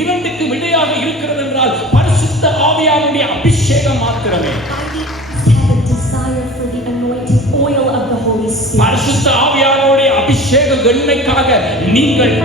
இரண்டுக்கு விடையாக இருக்கிறது என்றால் பரிசுத்த ஆவியானுடைய அபிஷேகம் மாத்திரமே. பரிசுத்த ஆவியானுடைய அபிஷேக எண்ணெய்க்காக நீங்கள்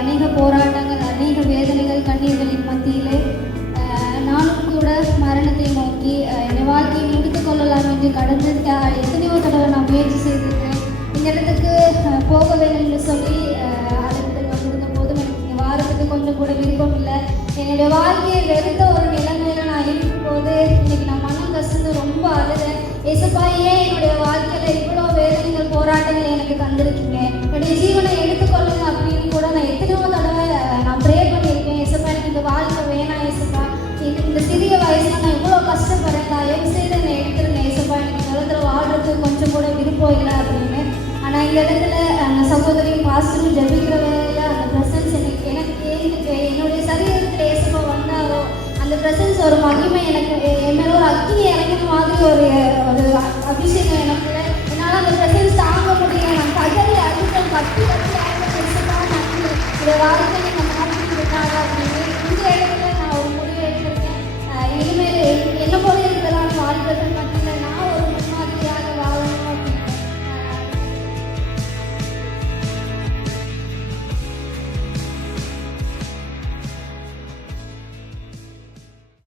அநேக போராட்டங்கள், அநேக வேதனைகள், கண்ணீர்களின் மத்தியிலே நானும் கூட மரணத்தை நோக்கி என் வாழ்க்கையை முடித்துக் கொள்ளலாம் என்று கடந்து எத்தனையோ தடவை நான் முயற்சி செய்திருக்கேன். இந்த இடத்துக்கு போக வேண்டும் என்று சொல்லி அழைப்புகள் வந்திருந்த போதும் எனக்கு இங்கே வாரத்துக்கு கொஞ்சம் கூட விருப்பம் இல்லை. என்னுடைய வாழ்க்கையை வெறுத்த ஒரு நிலைமையில நான் இருக்கும்போது இன்னைக்கு நான் மனம் கசந்து ரொம்ப அழுதேன். ஏசப்பா, ஏன் என்னுடைய வாழ்க்கையில் இவ்வளோ வேதனைகள், போராட்டங்கள் எனக்கு தந்திருக்கீங்க, என்னுடைய ஜீவனை எடுத்துக்கொள்ளுங்க அப்படின்னு கூட நான் எத்தனையோ தடவை நான் ப்ரே பண்ணியிருக்கேன். ஏசப்பா, எனக்கு இந்த வாழ்க்கை வேணாம் ஏசப்பா, இந்த சிறிய வயசுல நான் இவ்வளோ கஷ்டப்படுறேன், தயவு செய்து என்னை எடுத்துருங்க ஏசப்பா, எனக்கு நிலத்தில் வாழ்றதுக்கு கொஞ்சம் கூட விருப்பம் இல்லை அப்படின்னு. ஆனால் இந்த இடத்துல அந்த சகோதரியும் பாஸ்டரும் ஜெபிக்கிற வேலையில் அந்த ப்ரெசன்ஸ் எனக்கு என்னுடைய சரீரத்தில் ஏசப்பா வந்தாரோ அந்த ப்ரெசன்ஸ் ஒரு மகிமை எனக்கு என் மேலே ஒரு அக்கினி இறங்கின மாதிரி ஒரு அபிஷேகம் எனக்குள்ள. என்னால் அந்த ப்ரெசன்ஸ் தாங்க முடியல. நான் கதறி அழுத்தம் கட்டி ஏசப்பா, நான் இந்த வாழ்க்கையை